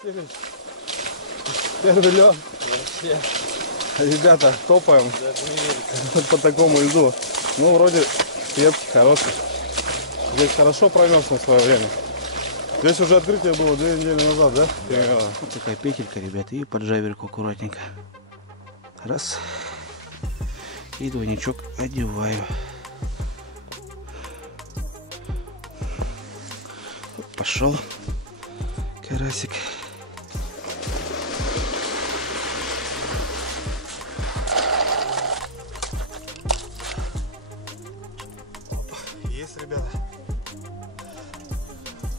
Первый лед. Ребята, топаем по такому льду. Ну, вроде крепкий, хороший. Здесь хорошо промерз на свое время. Здесь уже открытие было 2 недели назад, да? Примерно. Вот такая петелька, ребята, и под жаберку аккуратненько. Раз. И двойничок одеваю. Пошел карасик. Есть, ребята.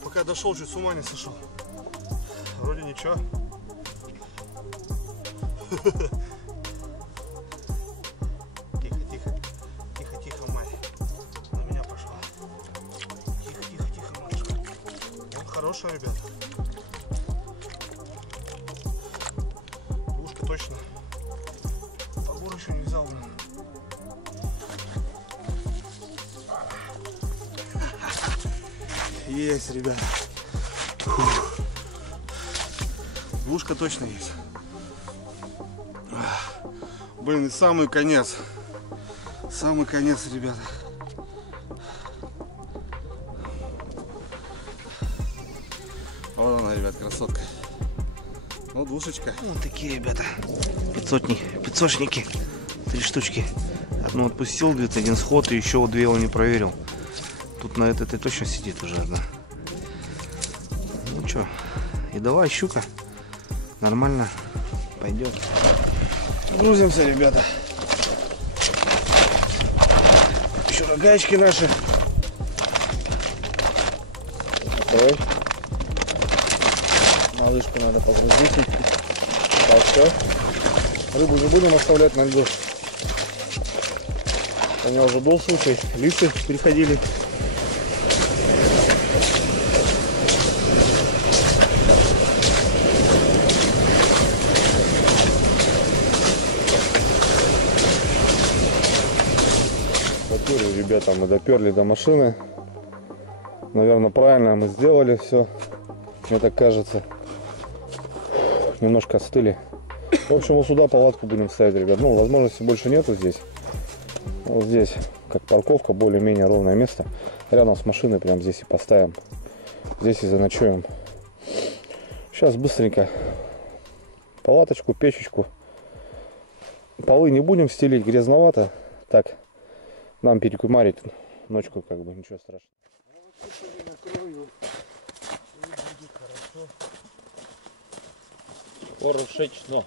Пока дошел, чуть с ума не сошел. Вроде ничего. Тихо, тихо. Тихо, тихо, Май. На меня пошла. Тихо, тихо, тихо, матушка. Вот хорошая, ребята. Ушка точно. Побор еще не взял. Есть, ребята. Фух. Двушка точно есть. Блин, и самый конец. Самый конец, ребята. Вот она, ребят, красотка. Ну, двушечка. Вот такие, ребята. 500-шники. 3 штучки. Одну отпустил, 21 сход, и еще вот 2 он не проверил. Тут на этой точно сидит уже одна. Ну что, и давай, щука. Нормально. Пойдет. Грузимся, ребята. Еще рогаечки наши. Ой. Малышку надо погрузить. Так, все. Рыбу не будем оставлять на льду. У меня уже был случай. Лисы переходили. Ребята, мы доперли до машины. Наверное, правильно мы сделали все. Мне так кажется. Немножко остыли. В общем, вот сюда палатку будем ставить, ребят. Ну, возможности больше нету здесь. Вот здесь, как парковка, более-менее ровное место. Рядом с машиной, прям здесь и поставим. Здесь и заночуем. Сейчас быстренько палаточку, печечку. Полы не будем стелить, грязновато. Так. Нам перекумарить ночку, как бы, ничего страшного. Хорошечно.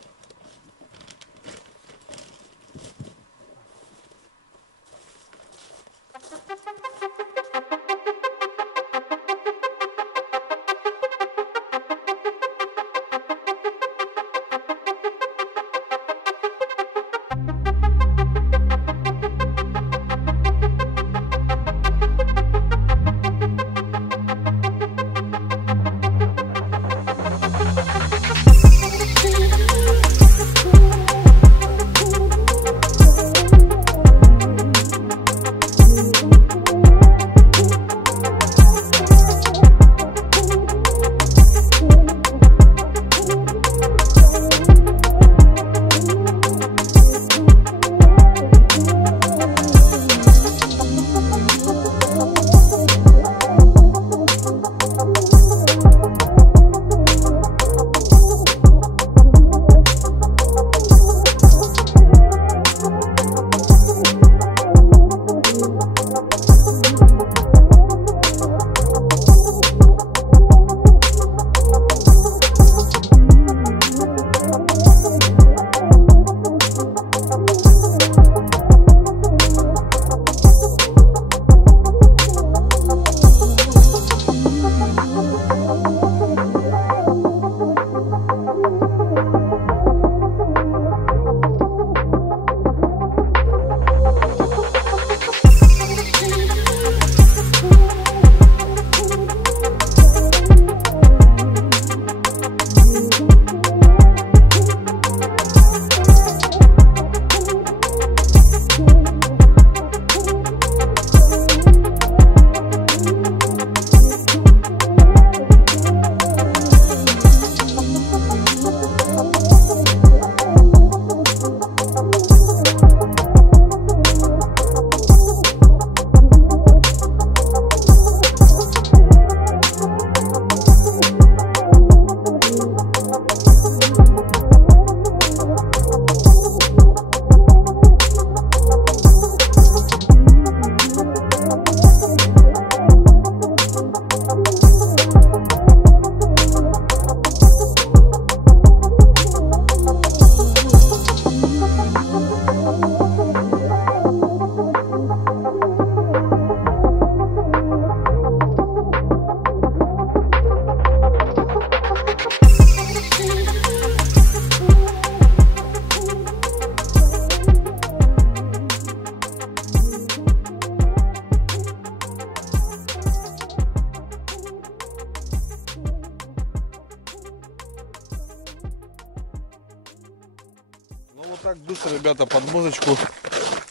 так быстро, ребята, под музычку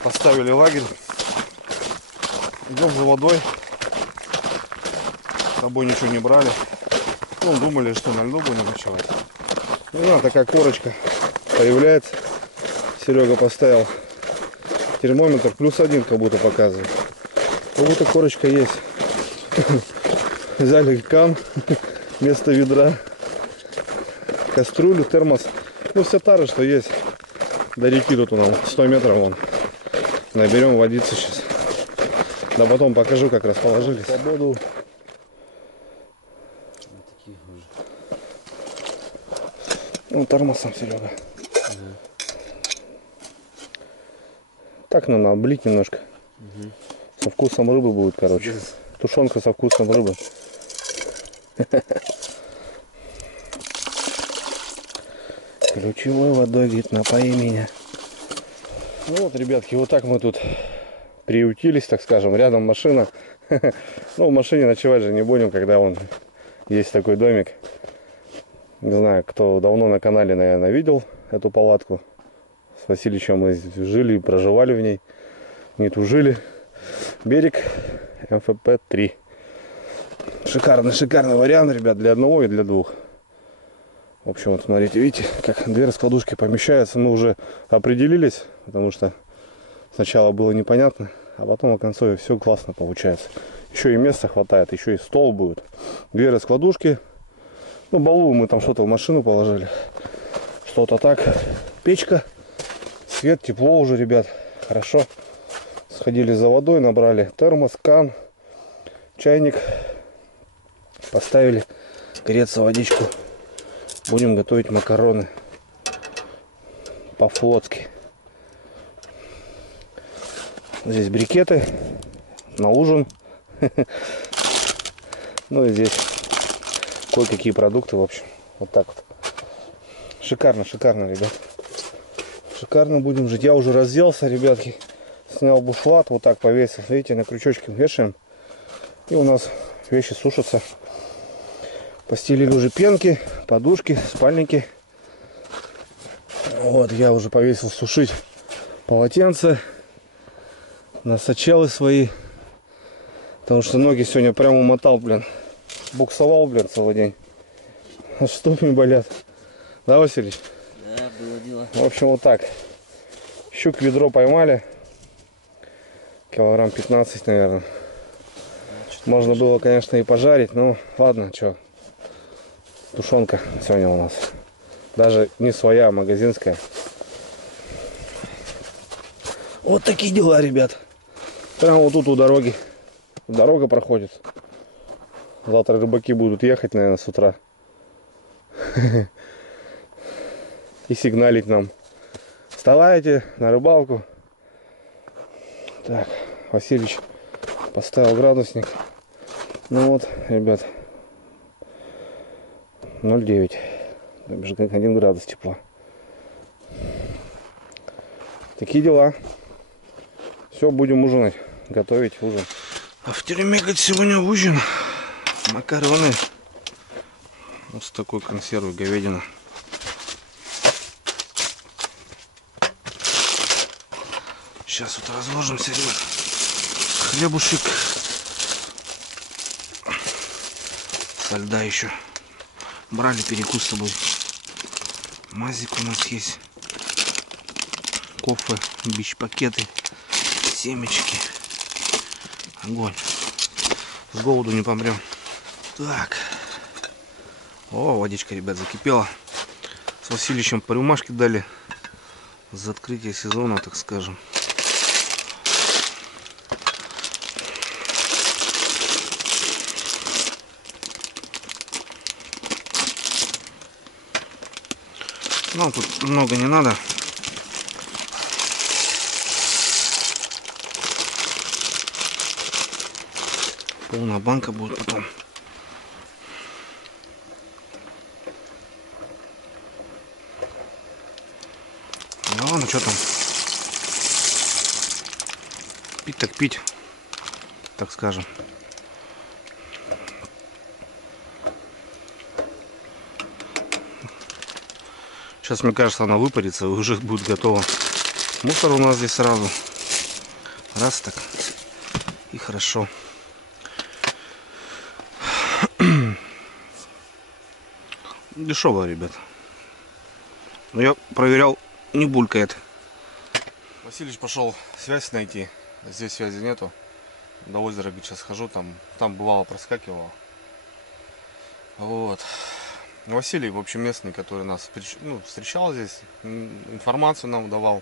поставили лагерь. Идем за водой. С собой ничего не брали. Ну, думали, что на льду будем ночевать. Не знаю, такая корочка появляется. Серега поставил термометр, +1 как будто показывает. Как будто корочка есть. Взяли кан вместо ведра, кастрюлю, термос. Ну, все тары, что есть. До реки тут у нас 100 метров вон. Наберем водицы сейчас. Да потом покажу, как расположились. Свободу. Ну, термосом, Серега. Так надо облить немножко. Со вкусом рыбы будет, короче. Тушенка со вкусом рыбы. Ключевой водой, говорит, напои меня. Ну вот, ребятки, вот так мы тут приютились, так скажем. Рядом машина. Ну, в машине ночевать же не будем, когда вон есть такой домик. Не знаю, кто давно на канале, наверное, видел эту палатку. С Васильевичем мы жили и проживали в ней. Не тужили. Берег МФП-3. Шикарный вариант, ребят, для одного и для двух. В общем, вот смотрите, видите, как две раскладушки помещаются. Мы уже определились, потому что сначала было непонятно, а потом в конце все классно получается. Еще и места хватает, еще и стол будет. Две раскладушки. Ну, балу мы там что-то в машину положили. Что-то так. Печка. Свет, тепло уже, ребят. Хорошо. Сходили за водой, набрали термос, кан, чайник. Поставили греться водичку. Будем готовить макароны по-флотски. Здесь брикеты на ужин. Ну и здесь кое-какие продукты, в общем. Вот так вот. Шикарно, ребят. Шикарно будем жить. Я уже разделся, ребятки. Снял бушлат, вот так повесил. Видите, на крючочке вешаем. И у нас вещи сушатся. Постелили уже пенки, подушки, спальники. Вот, я уже повесил сушить полотенце. Насочалы свои. Потому что ноги сегодня прямо умотал, блин. Буксовал, блин, целый день. Аж ступни болят. Да, Васильевич? Да, было дело. В общем, вот так. Щук ведро поймали. Килограмм 15, наверное. Можно было, конечно, и пожарить, но ладно, что. Тушенка сегодня у нас. Даже не своя, а магазинская. Вот такие дела, ребят. Прямо вот тут у дороги. Дорога проходит. Завтра рыбаки будут ехать, наверное, с утра. И сигналить нам. Вставайте на рыбалку. Так, Васильевич поставил градусник. Ну вот, ребят. 0,9. Даже как 1 градус тепла. Такие дела. Все, будем ужинать. Готовить ужин. А в Теремегать сегодня ужин. Макароны. Вот с такой консервой говядина. Сейчас вот разложимся, ребят. Хлебушек. Со льда еще. Брали перекус с собой. Мазик у нас есть. Кофе, бич-пакеты, семечки. Огонь. С голоду не помрем. Так. О, водичка, ребят, закипела. С Васильевичем по рюмашке дали. За открытие сезона, так скажем. Ну, тут много не надо. Полная банка будет потом. Ну ладно, что там. Пить так пить. Так скажем. Сейчас, мне кажется, она выпарится и уже будет готова. Мусор у нас здесь сразу. Раз так. И хорошо. Дешево, ребят. Но я проверял, не булькает. Василич пошел связь найти. Здесь связи нету. До озера, говорит, сейчас хожу, там бывало проскакивало. Вот. Василий, в общем, местный, который нас встречал здесь, информацию нам давал.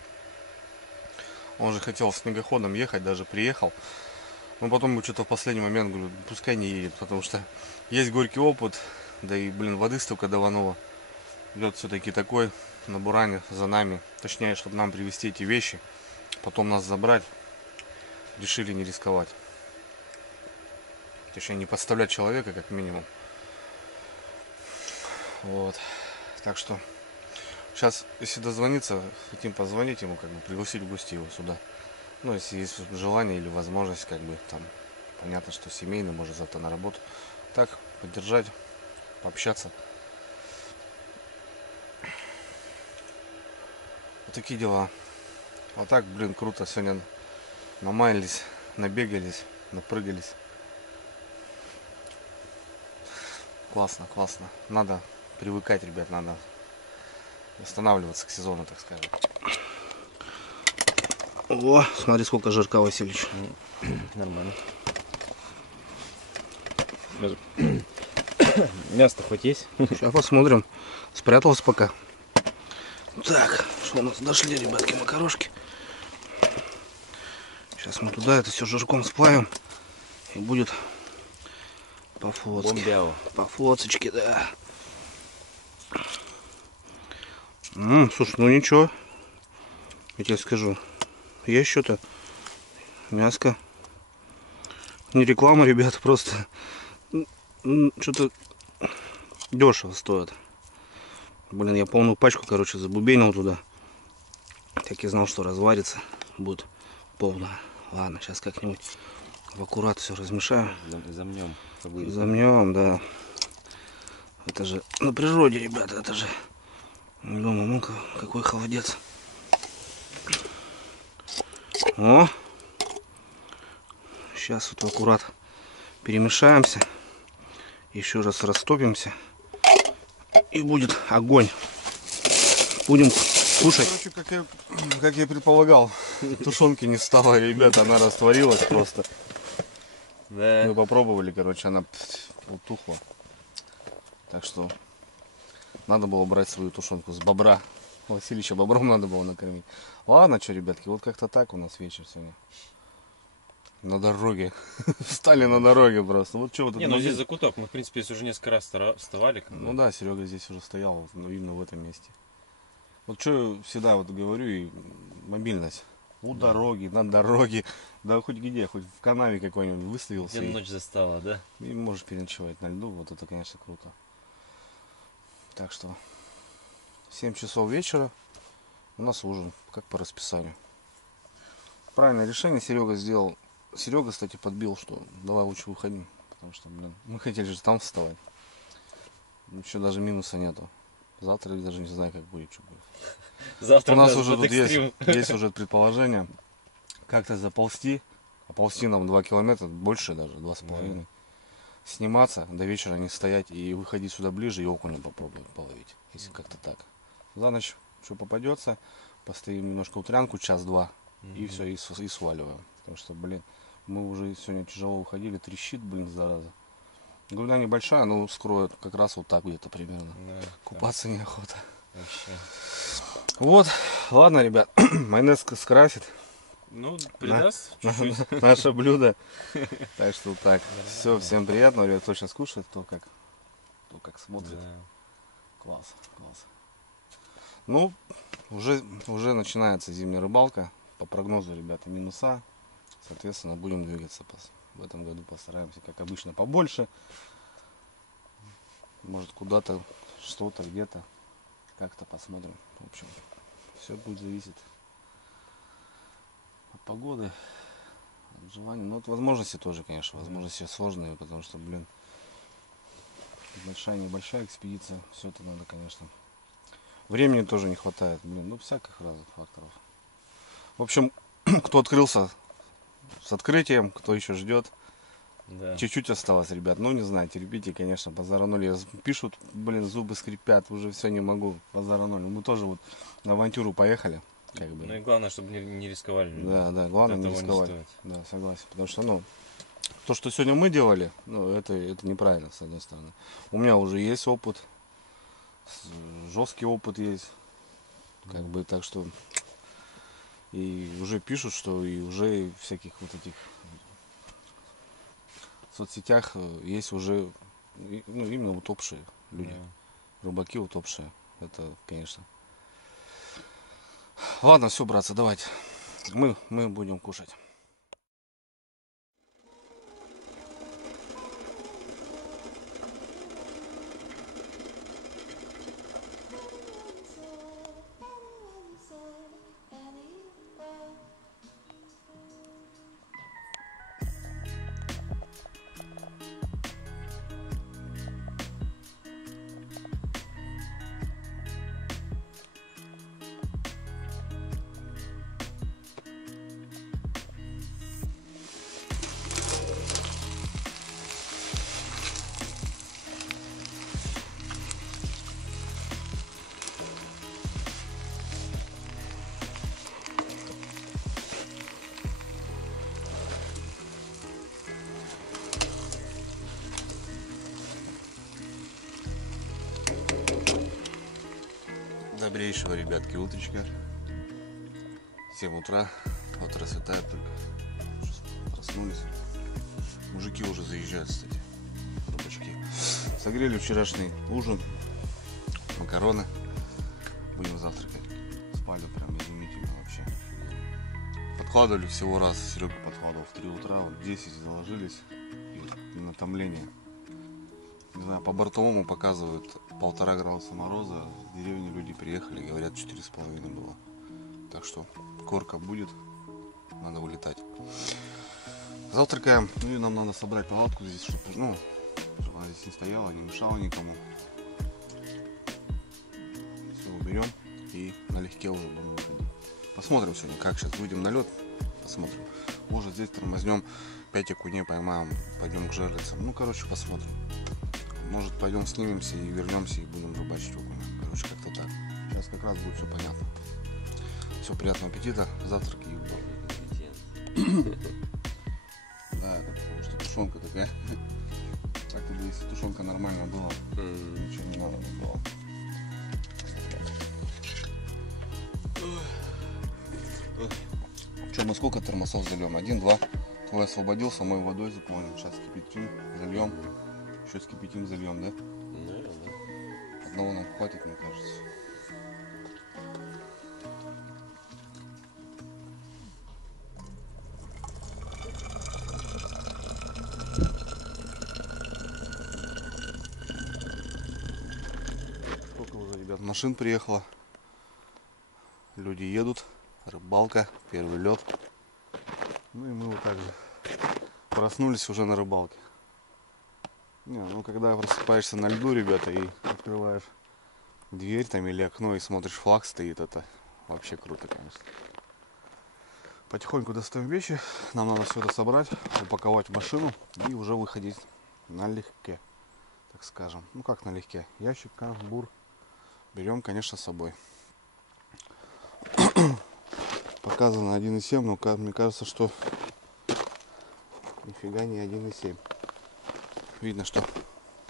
Он же хотел снегоходом ехать, даже приехал. Но потом что-то в последний момент говорю, пускай не едет, потому что есть горький опыт, да и, воды столько давануло. Лед все-таки такой, на буране за нами. Точнее, чтобы нам привезти эти вещи, потом нас забрать, решили не рисковать. Точнее, не подставлять человека, как минимум. Вот. Так что сейчас, если дозвониться, хотим позвонить ему, как бы пригласить в гости его сюда. Ну, если есть желание или возможность, как бы там, понятно, что семейный, может завтра на работу. Так, поддержать, пообщаться. Вот такие дела. Вот так, круто. Сегодня намаялись, набегались, напрыгались. Классно, классно. Надо привыкать, ребят, надо восстанавливаться к сезону, так скажем. О, смотри, сколько жирка, Васильевич. Нормально. Мясо хоть есть? Сейчас посмотрим. Спрятался пока. Так, что у нас? Дошли, ребятки, макарошки. Сейчас мы туда это все жирком сплавим. И будет по-флотски. Бомбяо. По-флотсочке, да. Слушай, ну ничего. Я тебе скажу. Есть что-то. Мяско. Не реклама, ребята, просто что-то дешево стоит. Я полную пачку, короче, забубенил туда. Так я знал, что разварится. Будет полная. Ладно, сейчас как-нибудь в аккурат все размешаю. Замнем. Замнем, да. Это же на природе, ребята, это же дома. Ну-ка, какой холодец. О! Сейчас вот аккурат перемешаемся. Еще раз растопимся. И будет огонь. Будем кушать. Короче, как я предполагал, тушенки не стало, ребята, она растворилась просто. Да. Мы попробовали, короче, она утухла. Так что надо было брать свою тушенку с бобра. Васильевича бобром надо было накормить. Ладно, что, ребятки, вот как-то так у нас вечер сегодня. На дороге. Встали на дороге просто. Вот что вот не, ну здесь закуток. Мы, в принципе, здесь уже несколько раз вставали. Ну да, Серега здесь уже стоял, но именно в этом месте. Вот что всегда вот говорю, и мобильность. У дороги, на дороге, да хоть где, хоть в канаве какой-нибудь выставился. Где ночь застала, да? И можешь переночевать на льду, вот это, конечно, круто. Так что 7 часов вечера у нас ужин, как по расписанию. Правильное решение Серега сделал. Серега, кстати, подбил, что давай лучше выходим, потому что, мы хотели же там вставать. Еще даже минуса нету. Завтра я даже не знаю, как будет, что будет. Завтра у нас уже тут есть уже предположение, как-то заползти, а ползти нам 2 километра, больше даже, 2,5. Сниматься, до вечера не стоять и выходить сюда ближе и окуня попробовать половить, если как-то так. За ночь что попадется, постоим немножко утрянку, час-два, и все, и сваливаем. Потому что, мы уже сегодня тяжело уходили, трещит, зараза. Грудя небольшая, но скроет как раз вот так где-то примерно. Да, купаться да. Неохота. Вообще. Вот, ладно, ребят, майонез скрасит. Ну, придаст чуть-чуть. Наше блюдо. Так что так. Все, всем приятного, ребят, кто сейчас кушает, кто как смотрит. Класс, класс. Ну, уже начинается зимняя рыбалка. По прогнозу, ребята, минуса. Соответственно, будем двигаться. В этом году постараемся, как обычно, побольше. Может, куда-то, что-то, где-то. Как-то посмотрим. В общем, все будет зависеть от погоды, от желания. Ну, от возможности тоже, конечно. Возможности сложные, потому что, большая, небольшая экспедиция. Все это надо, конечно, Времени тоже не хватает, блин, ну всяких разных факторов. В общем, кто открылся с открытием, кто еще ждет. Да. Чуть-чуть осталось, ребят. Ну, не знаю, терпите, конечно, позаранули. Пишут, блин, зубы скрипят, уже все не могу, позаранули. Мы тоже вот на авантюру поехали. Как бы. Ну и главное, чтобы не рисковали. Да, да, главное не рисковать. Да, согласен. Потому что, ну, то, что сегодня мы делали, ну, это неправильно, с одной стороны. У меня уже есть опыт, жесткий опыт есть. Как бы, так что... И уже пишут, что и уже всяких вот этих... В соцсетях есть уже, ну, именно утопшие люди. Да. Рыбаки утопшие. Это, конечно. Ладно, все, братцы, давайте. Мы будем кушать. Добрейшего, ребятки, утречка. 7 утра. Вот рассветает только. Сейчас проснулись. Мужики уже заезжают, кстати. Рыбачки. Согрели вчерашний ужин. Макароны. Будем завтракать. Спали прям изумительно вообще. Подкладывали всего раз. Серега подкладывал в 3 утра. Вот в 10 заложились. И натомление. Не знаю, по бортовому показывают 1,5 градуса мороза. В деревне люди приехали, говорят, 4,5 было. Так что корка будет, надо улетать. Завтракаем, ну и нам надо собрать палатку здесь, чтобы, ну, чтобы она здесь не стояла, не мешала никому. Все уберем и налегке уже будем выходить. Посмотрим сегодня, как сейчас выйдем на лед, посмотрим. Может, здесь тормознем, 5 окуней поймаем, пойдем к жерлицам. Ну, короче, посмотрим. Может, пойдем снимемся и вернемся и будем рыбачить окуня. Короче, как-то так. Сейчас как раз будет все понятно. Все, приятного аппетита, завтраки и удобно. Да, это потому что тушенка такая. Так-то бы, если тушенка нормально была, ничего не надо было. Че, мы сколько термосов зальем? 1, 2. Твой освободился, мой водой заполнен. Сейчас кипятим, зальем. Еще скипятим, зальем, да? Наверное, да. Одного нам хватит, мне кажется. Сколько уже, ребят, машин приехало. Люди едут. Рыбалка, первый лед. Ну и мы вот так же проснулись уже на рыбалке. Не, ну когда просыпаешься на льду, ребята, и открываешь дверь там или окно и смотришь, флаг стоит, это вообще круто, конечно. Потихоньку достаем вещи, нам надо все это собрать, упаковать в машину и уже выходить налегке, так скажем. Ну как налегке, ящик, бур берем, конечно, с собой. Показано 1,7, но мне кажется, что нифига не 1,7. Видно, что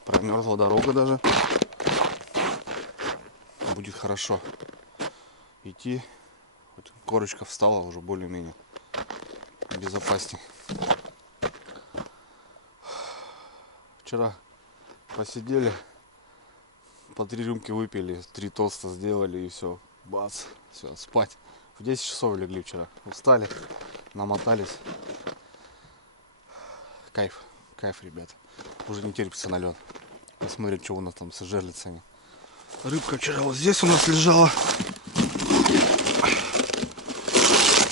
промерзла дорога даже. Будет хорошо идти. Хоть корочка встала, уже более-менее безопаснее. Вчера посидели, по 3 рюмки выпили, 3 тоста сделали и все. Бац, все, спать. В 10 часов легли вчера. Устали, намотались. Кайф, кайф, ребята. Уже не терпится на лед. Посмотрим, что у нас там с жерлицами. Рыбка вчера вот здесь у нас лежала.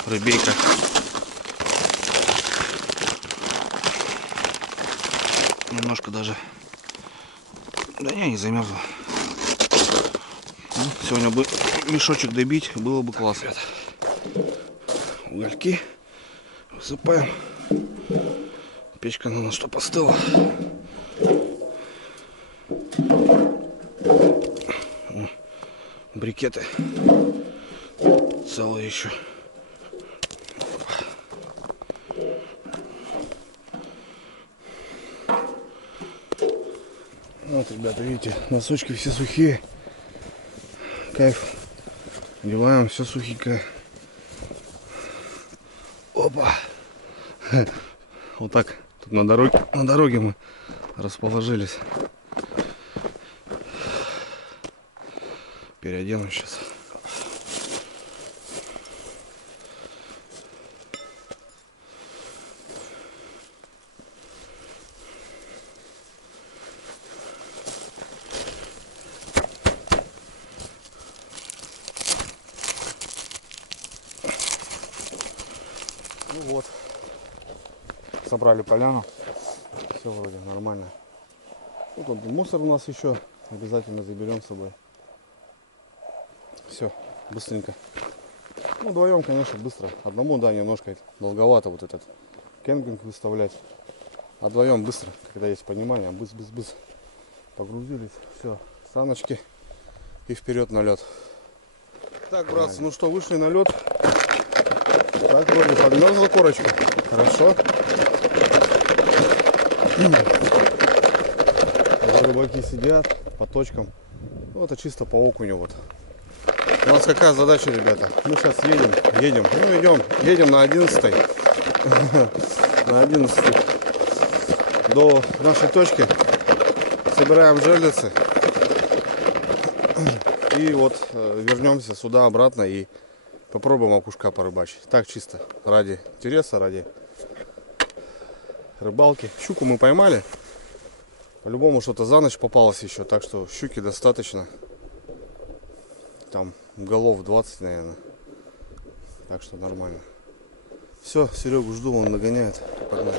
Рыбейка. Немножко даже... Да не замерзла. Сегодня бы мешочек добить, было бы классно. Угольки высыпаем. Печка на нас что постыла. Брикеты целые еще. Вот, ребята, видите, носочки все сухие. Кайф. Одеваем, все сухенькое. Опа. Вот так. Тут на дороге мы расположились. Переодену сейчас. Ну вот, собрали поляну, все вроде нормально. Вот мусор у нас еще обязательно заберем с собой. Все, быстренько. Ну, вдвоем, конечно, быстро. Одному, да, немножко долговато вот этот кемпинг выставлять. А вдвоем быстро, когда есть понимание, быс-быс-быс. Погрузились, все, саночки и вперед на лед. Так, братцы, ну что, вышли на лед. Так, вроде подмерзла корочка. Хорошо. Рыбаки сидят по точкам. Ну, это чисто по окуню вот. У нас какая задача, ребята? Мы сейчас едем. Ну, едем на 11-й. На 11 до нашей точки. Собираем жерлицы. И вот вернемся сюда обратно и попробуем окушка порыбачить. Так, чисто ради интереса, ради рыбалки. Щуку мы поймали. По-любому что-то за ночь попалось еще. Так что щуки достаточно. Там голов 20, наверное. Так что нормально. Все, Серегу жду, он нагоняет. Погнали.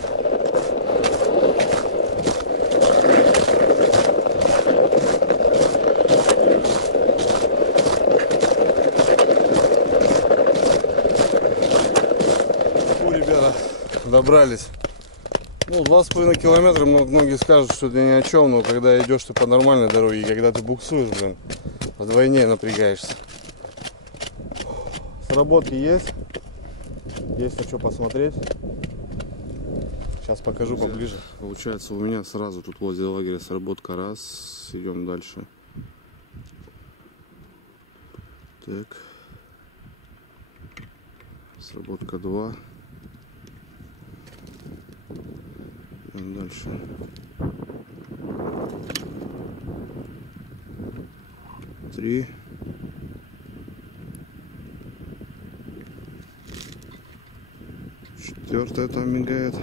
Ребята, добрались. Ну, 2,5 километра, многие скажут, что это ни о чем, но когда идешь ты по нормальной дороге, когда ты буксуешь, блин, вдвойне напрягаешься. Сработки есть на что посмотреть. Сейчас покажу поближе. Получается, у меня сразу тут возле лагеря сработка раз. Идем дальше. Так. Сработка 2. Идем дальше. 3. 4 там мигает.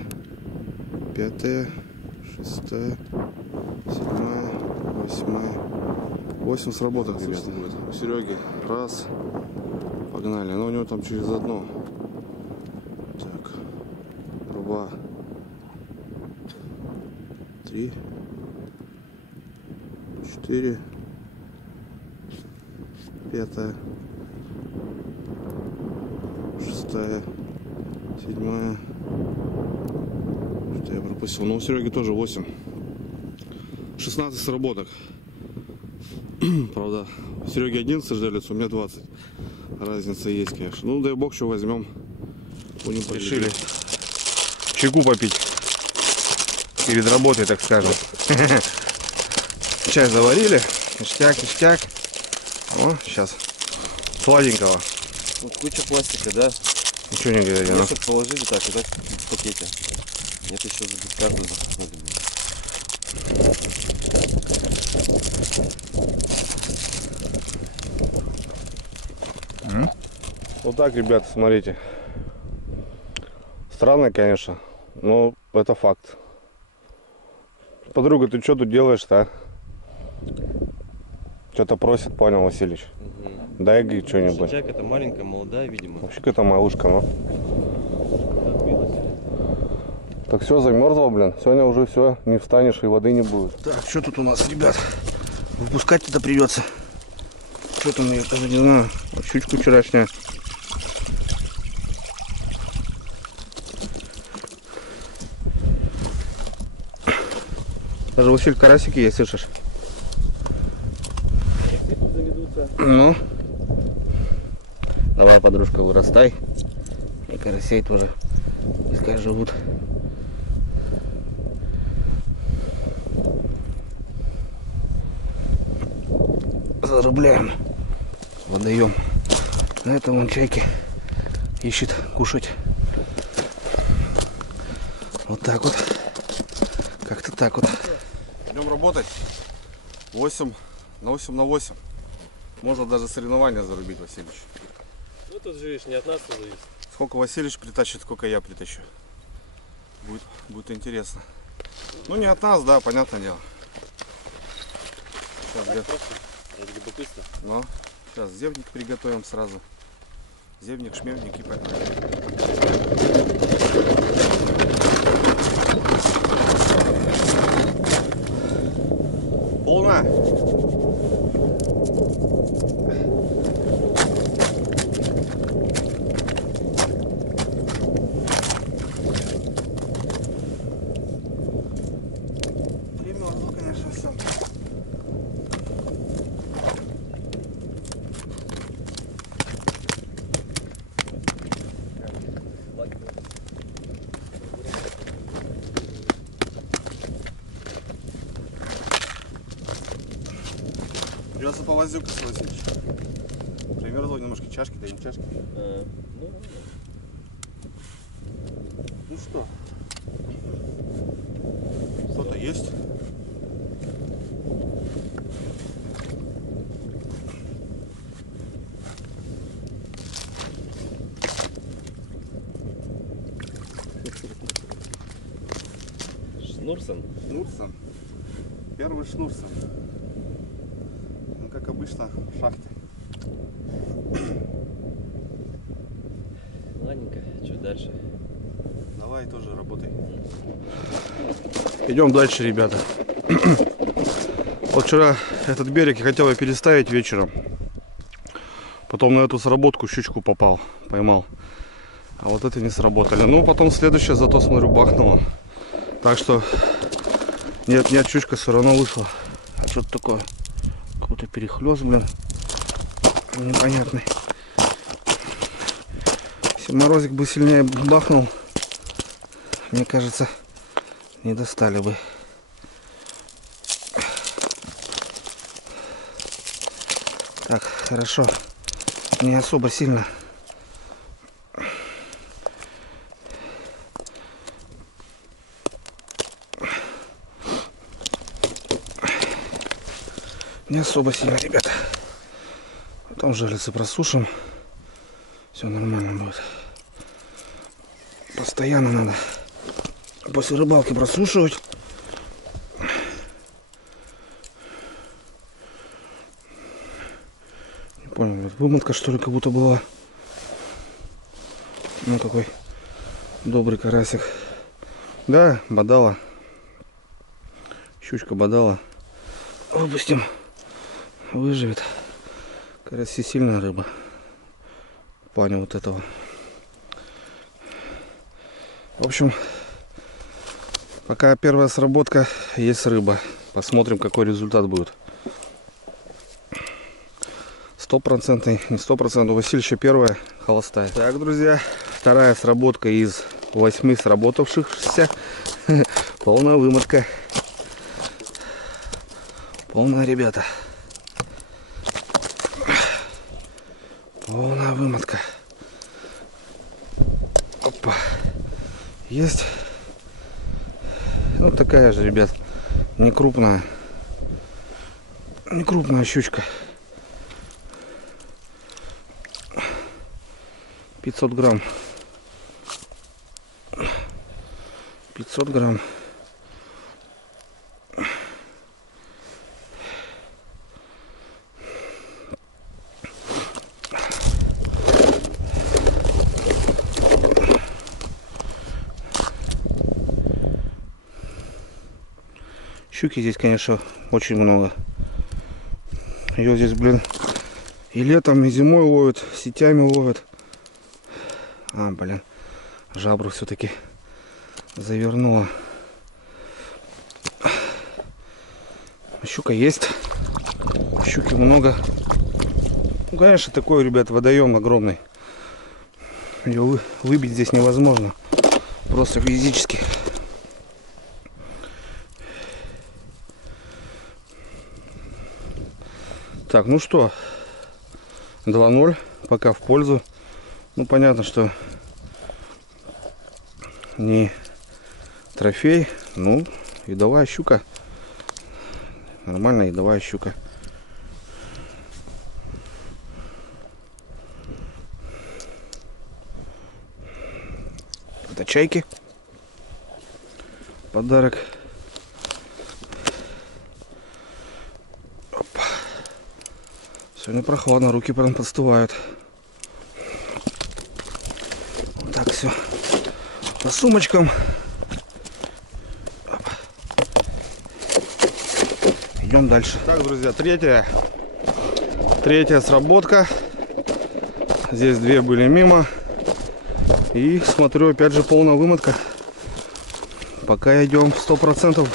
5, 6, 7, 8. 8 сработок, ребята. У Сереги раз. Погнали. Но у него там через одно. Так. 2, 3, 4, 5, 6, 7. Что я пропустил? Ну, у Сереги тоже 8. 16 сработок. Правда, у Сереги 11 жерлиц, у меня 20. Разница есть, конечно. Ну, дай бог, что возьмем. Будем решили чайку попить. Перед работой, так скажем. Чай заварили. Ништяк, ништяк. О, сейчас. Сладенького. Вот куча пластика, да? Ничего не говори, ну. Чтобы положили так, и так в пакете. Это еще за каждую запахнули. Вот так, ребята, смотрите. Странно, конечно, но это факт. Подруга, ты что тут делаешь-то, а? Что-то просит, понял, Васильевич. Угу. Дай, говорит, что-нибудь. Чайка-то маленькая, молодая, видимо. Вообще какая-то малышка, ну. Так все, замерзло, блин. Сегодня уже все, не встанешь и воды не будет. Так, что тут у нас, ребят? Выпускать это придется. что там, я даже не знаю. Вот щучка вчерашняя. Даже, Василь, карасики есть, слышишь? Ну, давай, подружка, вырастай. И карасей тоже пускай живут. Зарубляем водоем. На этом вон чайки ищет кушать. Вот так вот. Как-то так вот. Идем работать. 8 на 8 на 8. Можно даже соревнования зарубить, Васильевич. Ну тут же видишь, не от нас зависит. Сколько Васильевич притащит, сколько я притащу. Будет интересно. Ну не от нас, да, понятное дело. Сейчас, Ради любопытства. ну, сейчас зевник приготовим сразу. Зевник, шмевник и пойдем. Полна. Примерзло, конечно, все. Придется повозюкаться, Васильевич. Примерзло немножко чашки, да не чашки. Ну, Ну что? Что-то есть? Шнурсон. Шнурсон. Первый шнурсон. Ну, как обычно, в шахте. Ладненько, чуть дальше. Давай тоже работай. Идем дальше, ребята. Вот вчера этот берег я хотел переставить вечером. Потом на эту сработку щучку попал, поймал. А вот это не сработали. Ну, потом следующее, зато, смотрю, бахнуло. Так что, нет, щучка все равно вышла. А что-то такое, какой-то перехлёст, блин, непонятный. Если морозик бы сильнее бахнул, мне кажется, не достали бы. Так, хорошо. Не особо сильно. Не особо сильно, ребята. Потом жерлицы просушим. Все нормально будет. Постоянно надо после рыбалки просушивать. Не понял, вымотка что ли как будто была. Ну какой добрый карасик. Да, бодала. Щучка бодала. Выпустим. Выживет. Караси сильная рыба. В плане вот этого. В общем, пока первая сработка, есть рыба. Посмотрим, какой результат будет. 100%, не 100%. У Васильевича первая холостая. Так, друзья, вторая сработка из 8 сработавшихся. Полная вымотка. Полная, ребята. Полная вымотка. Опа. Есть. Ну такая же, ребят. Не крупная. Не крупная щучка. 500 грамм. 500 грамм. Щуки здесь, конечно, очень много. Ее здесь, блин, И летом, и зимой ловят, сетями ловят. А, блин, жабру все-таки завернула. Щука есть. Щуки много. Ну, конечно, такой, ребят, водоем огромный. Ее выбить здесь невозможно. Просто физически. Так, ну что, 2-0, пока в пользу. Ну, понятно, что не трофей, ну, едовая щука. Нормальная едовая щука. Это чайки. Подарок. Опа. Сегодня прохладно, руки прям подстывают. Вот так все по сумочкам. Опа. Идем дальше. Так, друзья, третья сработка. Здесь две были мимо. И смотрю, опять же полная вымотка. Пока идем 100%.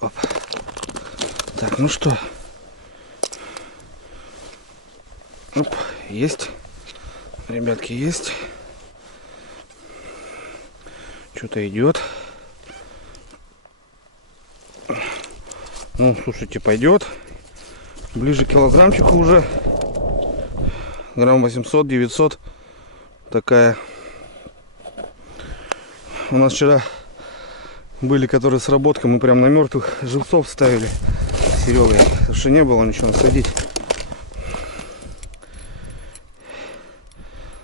Оп. Так, ну что. Оп, есть. Ребятки, есть. Что-то идет. Ну, слушайте, пойдет. Ближе к килограммчику уже. Грамм 800-900. Такая. У нас вчера были, которые сработка. Мы прям на мертвых живцов ставили с Серегой. Потому что не было ничего насадить.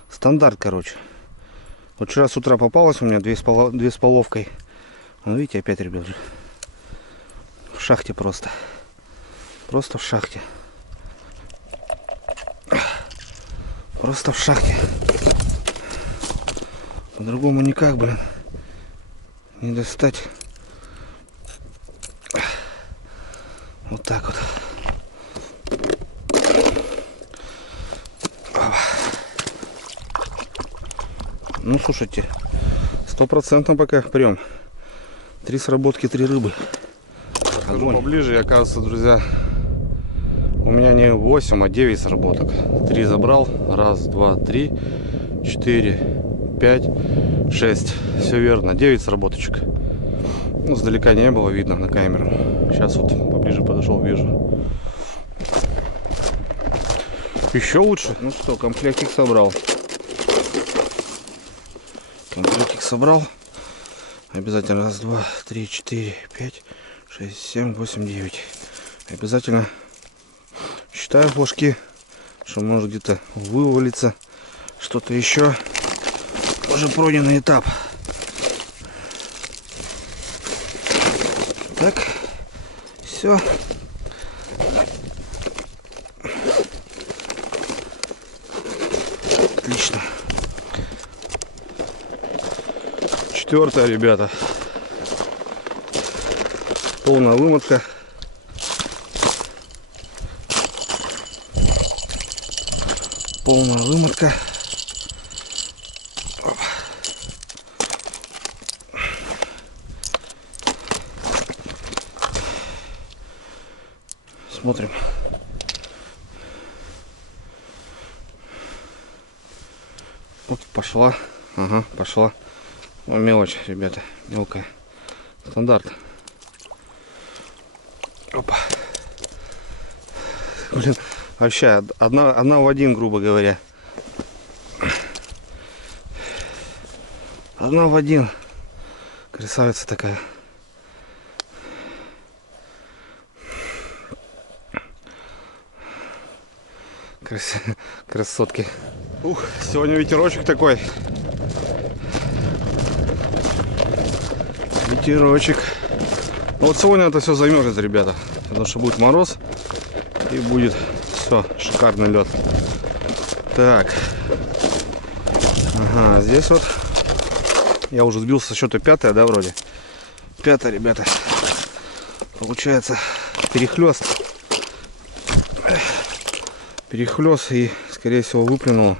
Стандарт, короче. Вот вчера с утра попалось у меня две с половкой. Ну, видите, опять, ребят, в шахте просто. Просто в шахте. Просто в шахте. По-другому никак, блин. Не достать. Вот так вот. Ну, слушайте. 100% пока прям. 3 сработки, 3 рыбы. Подхожу поближе, и оказывается, друзья, у меня не 8, а 9 сработок. 3 забрал. 1, 2, 3, 4, 5, 6. Все верно. 9 сработочек. Ну, сдалека не было видно на камеру. Сейчас вот поближе подошел, вижу. Еще лучше. Ну что, комплектик собрал. Комплектик собрал. Обязательно 1, 2, 3, 4, 5, 6, 7, 8, 9. Обязательно считаю флажки, что может где-то вывалиться что-то еще. Уже пройденный этап. Так, все. Отлично. 4-я, ребята. Полная вымотка. Полная вымотка. Опа. Смотрим. Вот пошла. Ага, пошла. Ну, мелочь, ребята, мелкая. Стандарт. Опа. Блин, вообще одна в один, грубо говоря. Одна в один. Красавица такая. Красотки. Ух, сегодня ветерочек такой. Ветерочек. Ну, вот сегодня это все замерзнет, ребята. Потому что будет мороз. И будет все, шикарный лед. Так. Ага, здесь вот. Я уже сбился со счета 5-я, да, вроде. 5, ребята. Получается перехлёст. Перехлёст и, скорее всего, выплюнуло.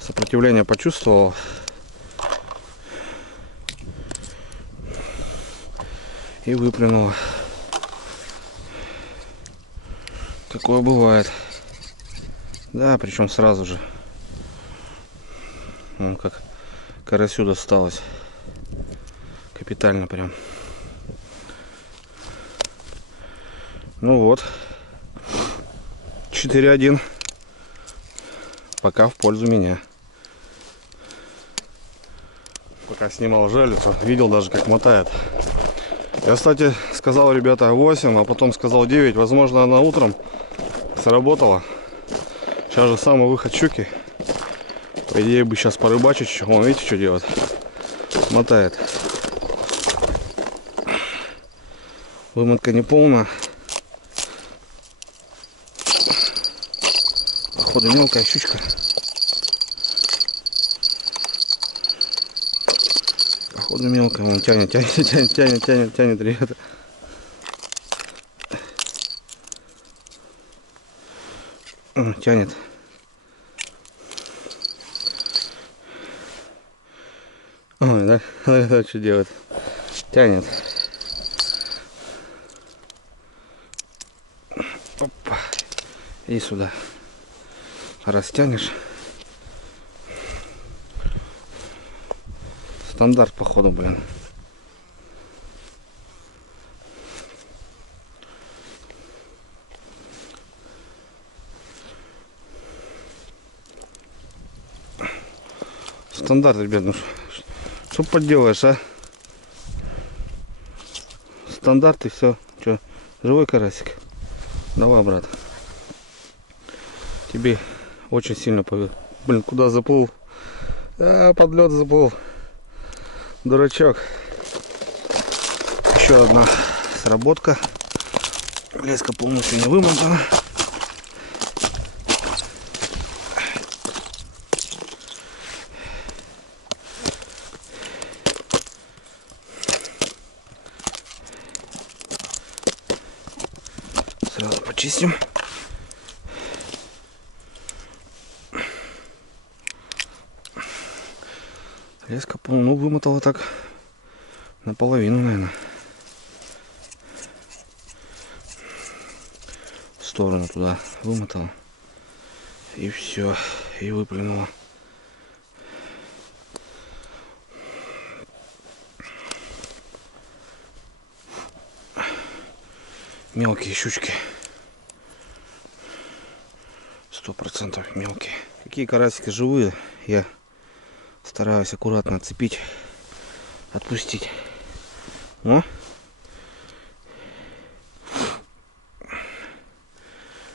Сопротивление почувствовал. И выплюнуло. Такое бывает. Да, причем сразу же. Вон как карасю досталось. Капитально прям. Ну вот. 4-1. Пока в пользу меня. Пока снимал жалицу, видел даже как мотает. Я, кстати, сказал, ребята, 8, а потом сказал 9. Возможно, она утром сработала. Сейчас же самый выход щуки. По идее бы сейчас порыбачить. Вон, видите, что делает? Мотает. Вымотка не полная. Походу мелкая щучка. Походу мелкая. Вон тянет, ребята. Тянет. Ой, да? Да, что делать? Тянет. Опа. Иди сюда. Растянешь. Стандарт, походу, блин. Стандарт, ребят, ну что поделаешь, а? Стандарт и все. Че, живой карасик? Давай, брат. Тебе очень сильно повезло. Блин, куда заплыл? А, под лед заплыл. Дурачок. Еще одна сработка. Леска полностью не вымотана. Сразу почистим. Леска, ну, вымотала так наполовину, наверное. В сторону туда вымотала. И все. И выплюнула. Мелкие щучки. 100% мелкие. Какие карасики живые, я стараюсь аккуратно отцепить, отпустить. О!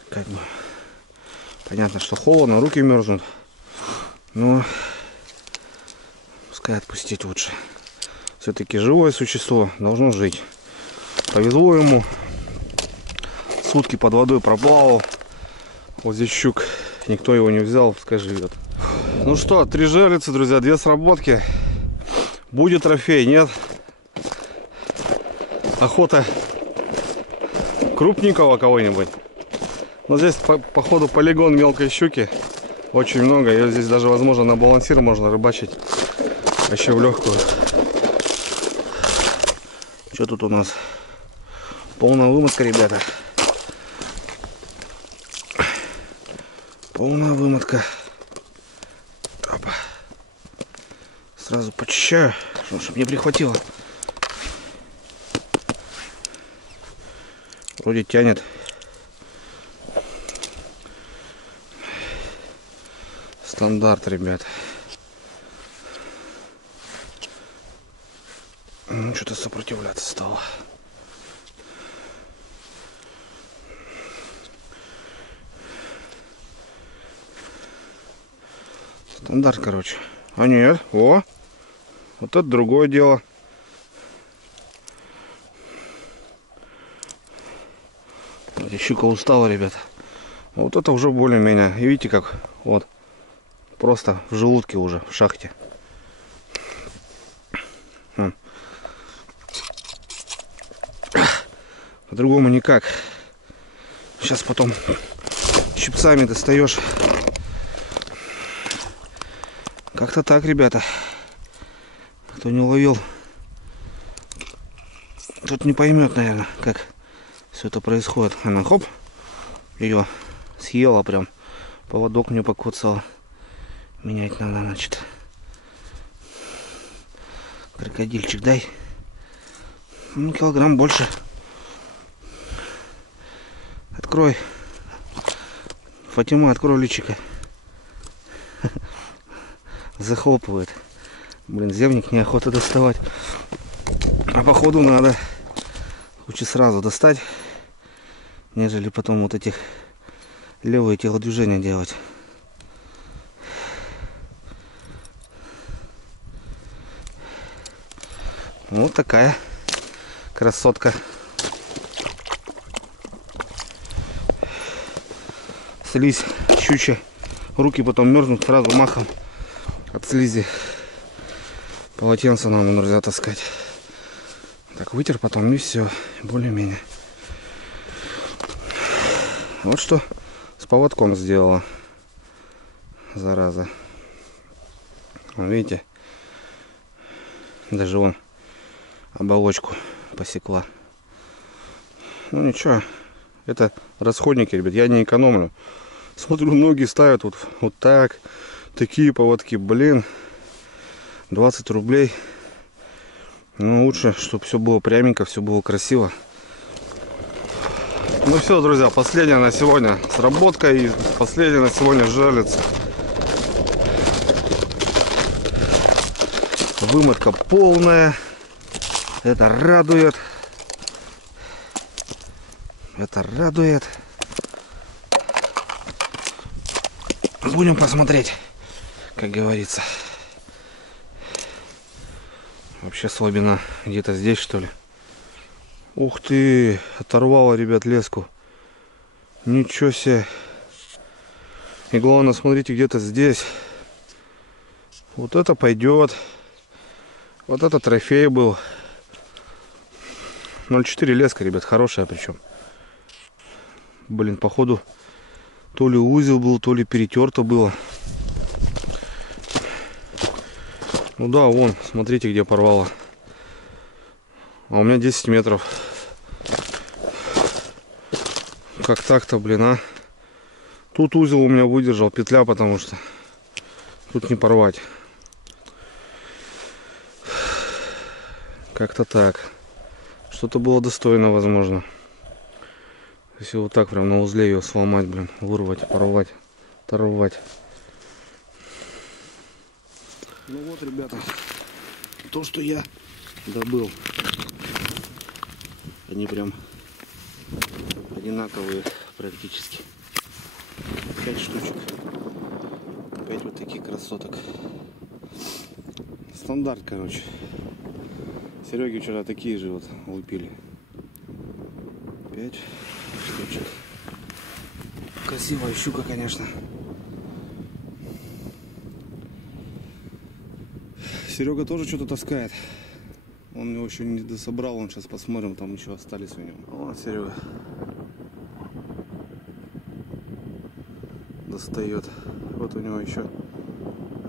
Как бы понятно, что холодно, руки мерзнут. Но пускай отпустить лучше. Все-таки живое существо должно жить. Повезло ему. Сутки под водой проплавал. Вот здесь щук. Никто его не взял, пускай живет. Ну что, 3 жерлицы, друзья, 2 сработки. Будет трофей, нет? Охота крупненького кого-нибудь. Но здесь, походу, полигон мелкой щуки. Очень много. Ее здесь даже, возможно, на балансир можно рыбачить. Вообще в легкую. Что тут у нас? Полная вымотка, ребята. Полная вымотка. Опа. Сразу почищаю, чтобы не прихватило. Вроде тянет. Стандарт, ребят. Ну, что-то сопротивляться стало. Стандарт, короче. А нет, о, вот это другое дело. Щука устала, ребят. Вот это уже более-менее. И видите, как вот просто в желудке уже, в шахте. По-другому никак. Сейчас потом щипцами достаешь. Как-то так, ребята. Кто не уловил, тот не поймет, наверное, как все это происходит. Она хоп, ее съела прям. Поводок мне покоцала. Менять надо, значит. Крокодильчик дай. Ну, килограмм больше. Открой. Фатима, открой личико. Захлопывает. Блин, зевник неохота доставать. А походу надо лучше сразу достать, нежели потом вот этих левые телодвижения делать. Вот такая красотка. Слизь щучья. Руки потом мерзнут сразу махом от слизи. Полотенце нам нельзя таскать. Так, вытер потом и все. Более-менее. Вот что с поводком сделала. Зараза. Видите? Даже вон оболочку посекла. Ну ничего. Это расходники, ребят. Я не экономлю. Смотрю, многие ставят вот так. Такие поводки. Блин. 20 рублей. Ну лучше, чтобы все было пряменько, все было красиво. Ну все, друзья, последняя на сегодня сработка и последняя на сегодня жерлица. Вымотка полная. Это радует. Это радует. Будем посмотреть, как говорится. Вообще слабина где-то здесь, что ли. Ух ты, оторвала, ребят, леску. Ничего себе. И главное, смотрите, где-то здесь. Вот это пойдет. Вот это трофей был. 0,4 леска, ребят, хорошая причем. Блин, походу, то ли узел был, то ли перетерто было. Ну да, вон, смотрите, где порвало. А у меня 10 метров. Как так-то, блин, а? Тут узел у меня выдержал, петля, потому что тут не порвать. Как-то так. Что-то было достойно, возможно. Если вот так прям на узле ее сломать, блин, вырвать, порвать, оторвать. Ну вот, ребята, то, что я добыл. Они прям одинаковые практически. 5 штучек. 5 вот таких красоток. Стандарт, короче. Сереге вчера такие же вот лупили. 5 штучек. Красивая щука, конечно. Серега тоже что-то таскает. Он его еще не дособрал. Он сейчас посмотрим, там еще остались у него. Вон Серега достает. Вот у него еще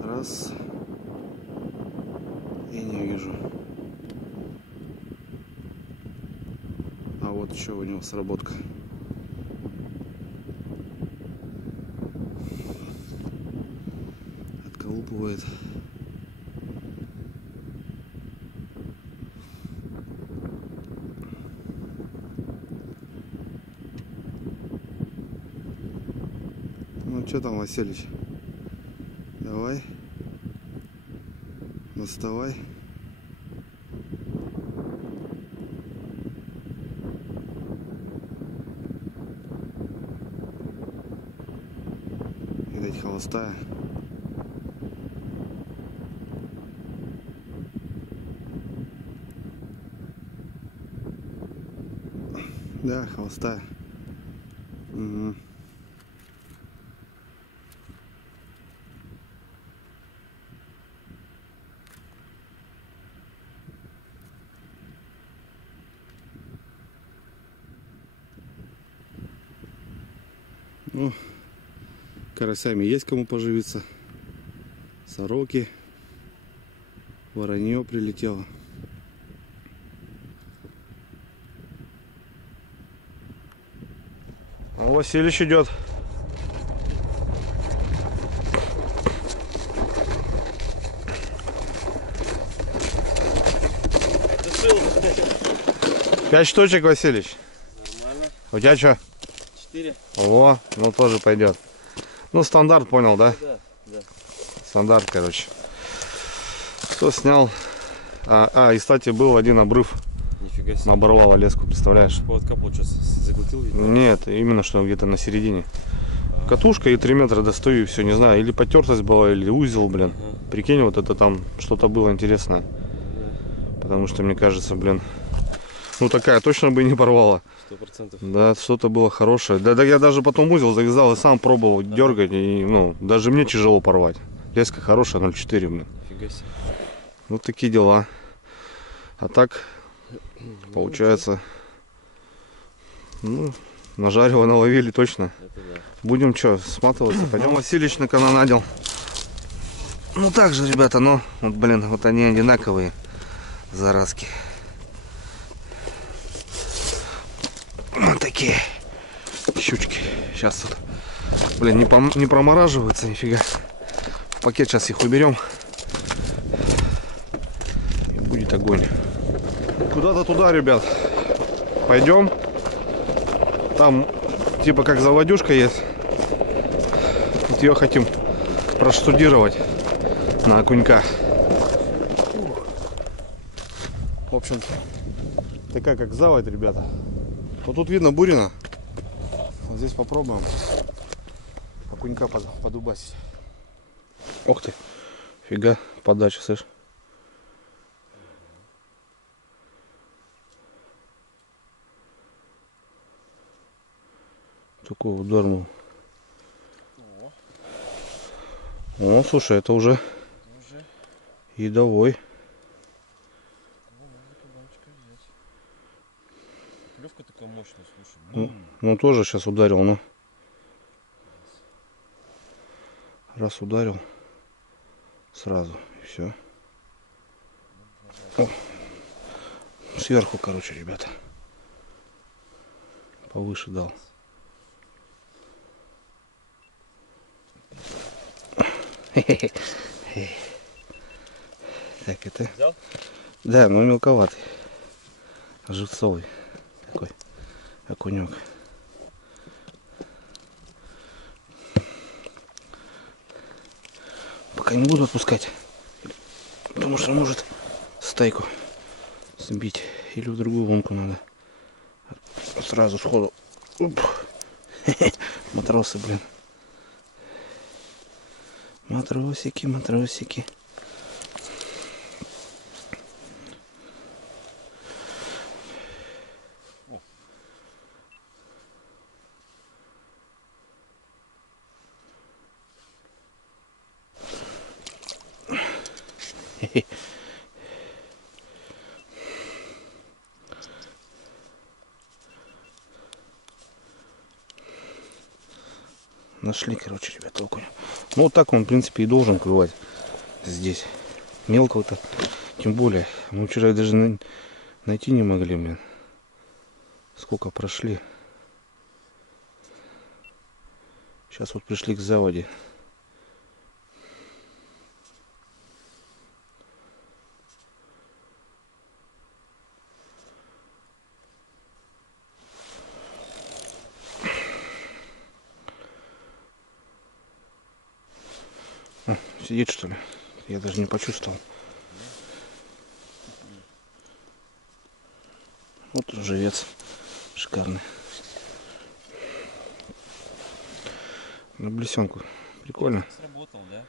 раз. И не вижу. А вот еще у него сработка. Отколупывает. Ну что там, Василич? Давай. Доставай. Видать, холостая. Да, холостая. Угу. Ну, карасями есть кому поживиться. Сороки. Воронье прилетело. Василич идет. Душил. 5 штучек, Василич. Нормально. У тебя что? 4. О, ну тоже пойдет. Ну, стандарт, понял, да? Да, да. Стандарт, короче. Кто снял? И, кстати, был один обрыв. Нифига себе. Оборвало леску, представляешь? Поводка, получается, заглотил, видно? Нет, именно что где-то на середине. Катушка и 3 метра достаю, и все, не знаю, или потертость была, или узел, блин. Ага. Прикинь, вот это там что-то было интересное. Да, Потому что, мне кажется, блин, ну такая точно бы и не порвала. 100%. Да, что-то было хорошее. Да, я даже потом узел завязал и сам пробовал дергать, и, ну, даже мне тяжело порвать. Леска хорошая, 0,4, блин. Нифига себе. Вот такие дела. А так, получается, ну, нажарево наловили точно. Это да. Будем что, сматываться? Пойдем. Василич наканонадил. Ну так же, ребята, но вот, блин, вот они одинаковые заразки. Вот такие щучки. Сейчас тут, блин, не промораживаются нифига. В пакет сейчас их уберем. И будет огонь. Куда-то туда, ребят, пойдем. Там типа как заводюшка есть. Вот ее хотим проштудировать на окунька. В общем, такая как заводь, ребята. Вот тут видно бурина. Вот здесь попробуем окунька подубасить. Ох ты, фига, подача, слышь. Такой ударнул. О, слушай, это уже едовой. Клевка такая мощная, слушай. Ну тоже сейчас ударил, ну. Раз ударил, сразу, и все. О, сверху, короче, ребята. Повыше дал. Так, это... Взял? Да, но мелковатый. Живцовый такой окунек. Пока не буду отпускать, потому что может стайку сбить. Или в другую лунку надо. Сразу сходу. Оп. Матросы, блин. Матросики, матросики. Нашли, короче, ребята, окуня. Ну, вот так он, в принципе, и должен клевать здесь. Мелкого-то, тем более. Мы вчера даже найти не могли, блин. Сколько прошли. Сейчас вот пришли к заводе. Сидит, что ли? Я даже не почувствовал. Вот живец шикарный. На блесенку. Прикольно. Сработал, да?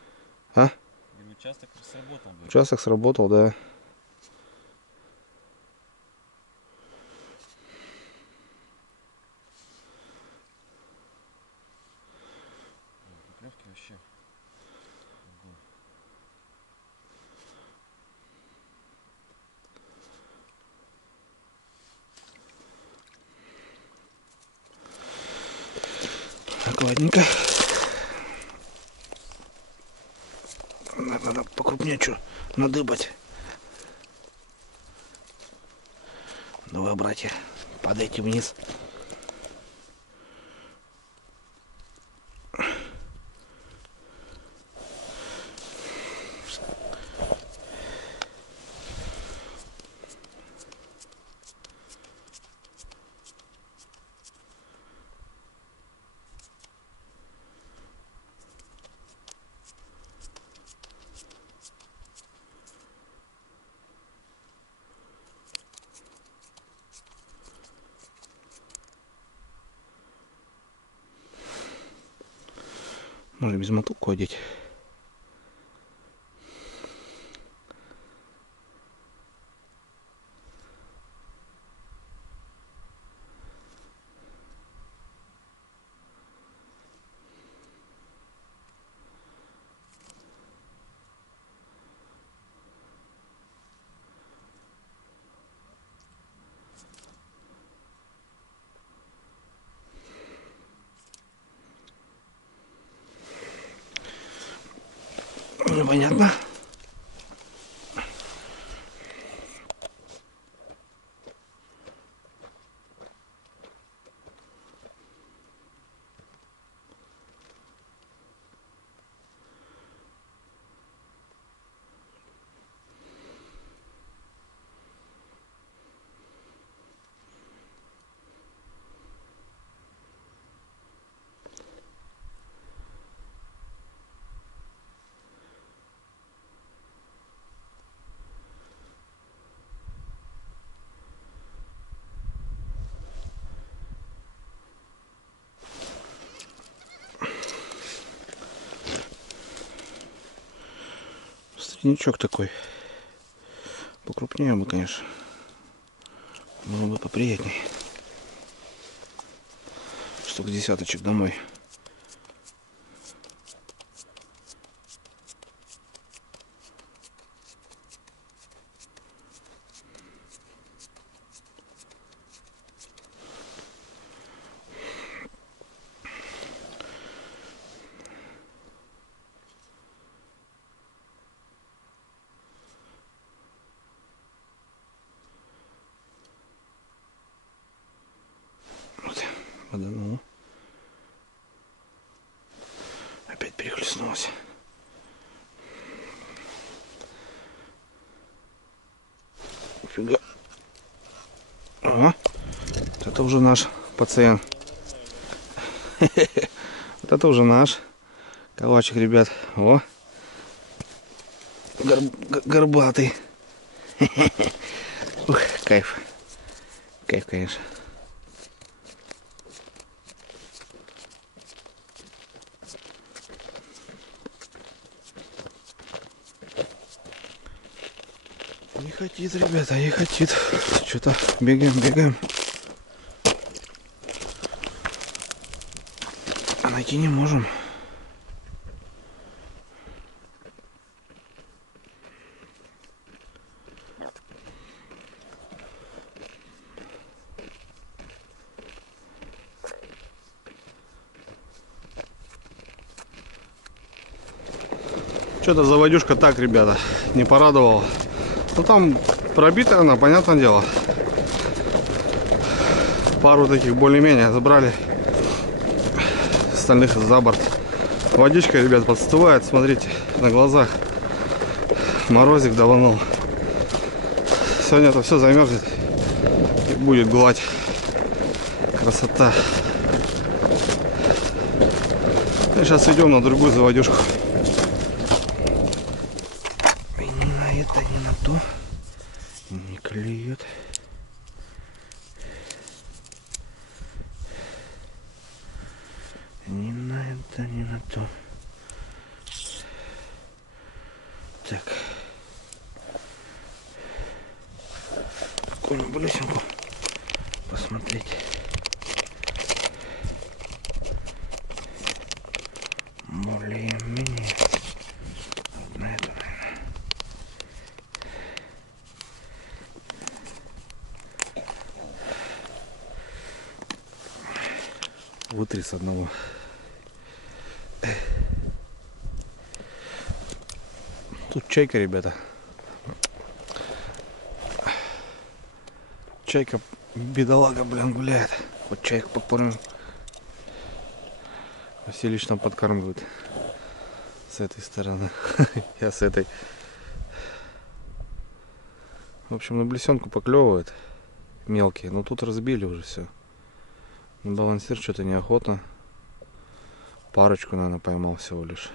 А? Или участок сработал, да? Участок сработал, да. Клевки вообще. Ладненько. Надо покрупнее что надыбать. Давай, братья, падайте вниз. Можно без мотылку одеть. Непонятно. Среднячок такой. Покрупнее бы, конечно. Было бы поприятней. Штук десяточек домой. Ну, опять перехлестнулась. Нифига. Ага. Вот это уже наш пациент. Вот это уже наш калачик, ребят. О, горбатый. Ух, кайф. Кайф, конечно. Не хотит, ребята, не хотит. Что-то бегаем. А найти не можем. Что-то заводюшка так, ребята, не порадовала. Ну там пробитая она, понятное дело. Пару таких более-менее забрали. Остальных за борт. Водичка, ребят, подстывает, смотрите, на глазах. Морозик даванул. Сегодня это все замерзнет и будет гладь. Красота. И сейчас идем на другую заводюшку. И не на это, не на то. Не клюет. Не на это, не на то. Так. Какую блесенку посмотреть. Более-менее. Вот на эту, наверное. Вытри с одного Тут чайка, ребята. Чайка, бедолага, блин, гуляет. Вот чайку покормим. Василич там подкармливает. С этой стороны. Я с этой. В общем, на блесенку поклевывает. Мелкие. Но тут разбили уже все. На балансир что-то неохотно. Парочку, наверное, поймал всего лишь.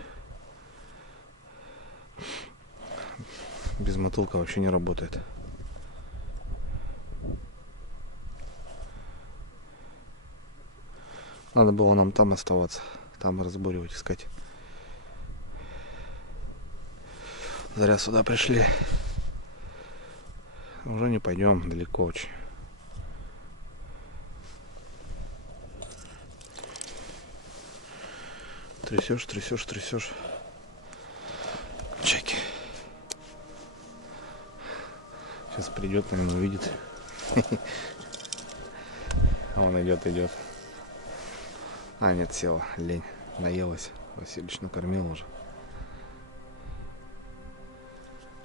Без мотылка вообще не работает. Надо было нам там оставаться. Там разбуривать, искать. Зря сюда пришли. Уже не пойдем далеко очень. Трясешь, трясешь, трясешь. Чайки. Сейчас придет, наверное, увидит. Он идет, идет. А, нет, села, лень. Наелась. Василич накормил уже.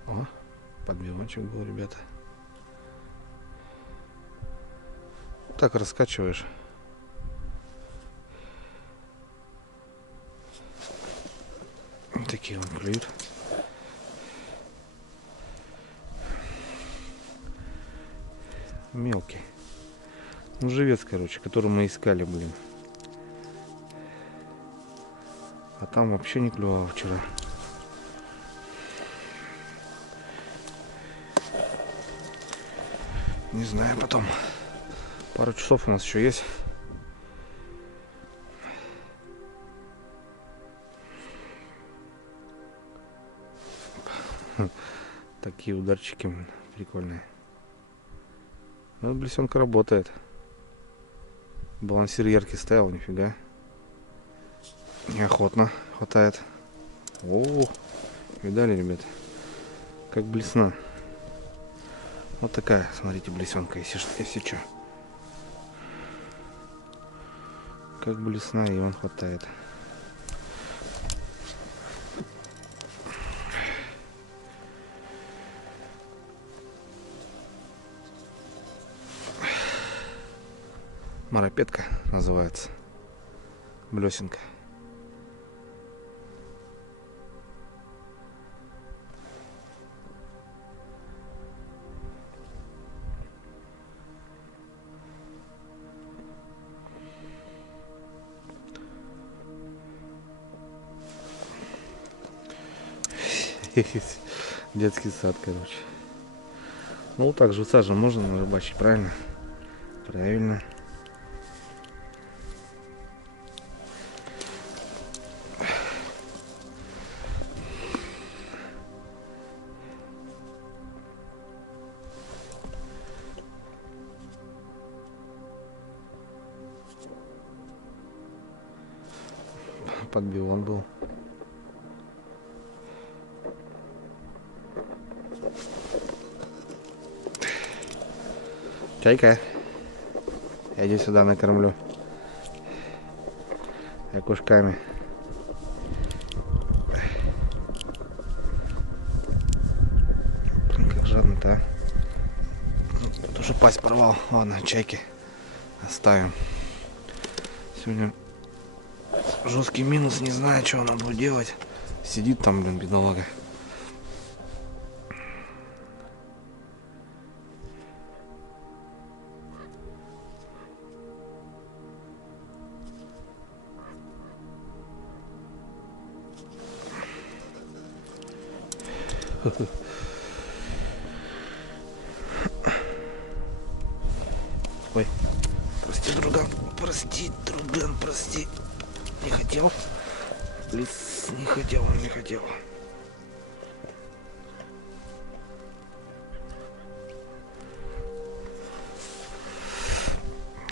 О, подбивончик был, ребята. Так раскачиваешь. Такие он клюют. Мелкий. Ну, живец, короче, который мы искали, блин. А там вообще не клювало вчера. Не знаю, потом. Пару часов у нас еще есть. Такие ударчики прикольные. Ну, блесенка работает. Балансир яркий ставил, нифига. Неохотно хватает. О, видали, ребят? Как блесна. Вот такая, смотрите, блесенка, если что. Как блесна, и он хватает. Маропетка называется. Блесенка. Детский сад, короче. Ну вот так живца же можно рыбачить, правильно? Правильно. Подбил он был. Чайка, иди сюда, накормлю окушками. Блин, как жадно-то, а. Тут уже пасть порвал. Ладно, чайки оставим. Сегодня жесткий минус, не знаю, что она будет делать. Сидит там, блин, бедолага. Ой, прости, друган, прости. Не хотел. Лис, не хотел.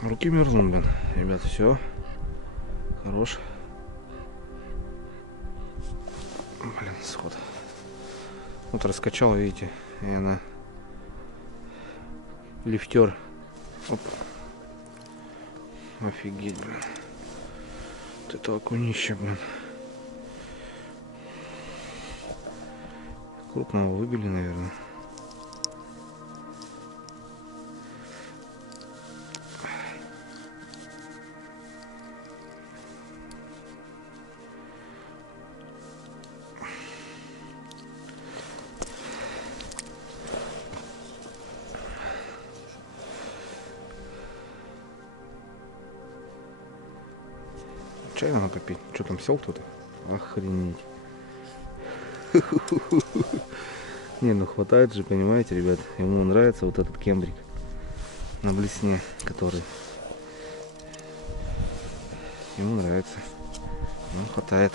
Руки мерзнут, блин. Ребят, все. Хорош. Блин, сход. Вот раскачал, видите, и она лифтер. Оп. Офигеть, блин. Вот это окунище, блин. Крупного выбили, наверное. Чай надо попить. Что там, сел кто-то? Охренеть. Не, ну хватает же, понимаете, ребят. Ему нравится вот этот кембрик на блесне, который. Ему нравится. Ну, хватает.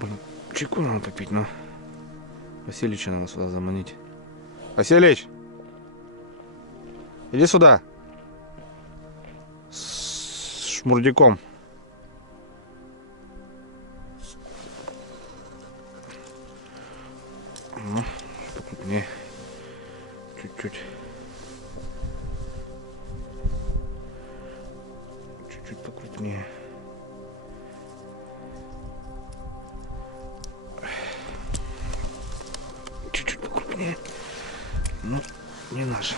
Блин, чайку надо попить, но Васильича надо сюда заманить. Василич! Иди сюда! С шмурдяком. Ну, покрупнее. Чуть-чуть. Чуть-чуть покрупнее. Чуть-чуть покрупнее. Ну, не наш.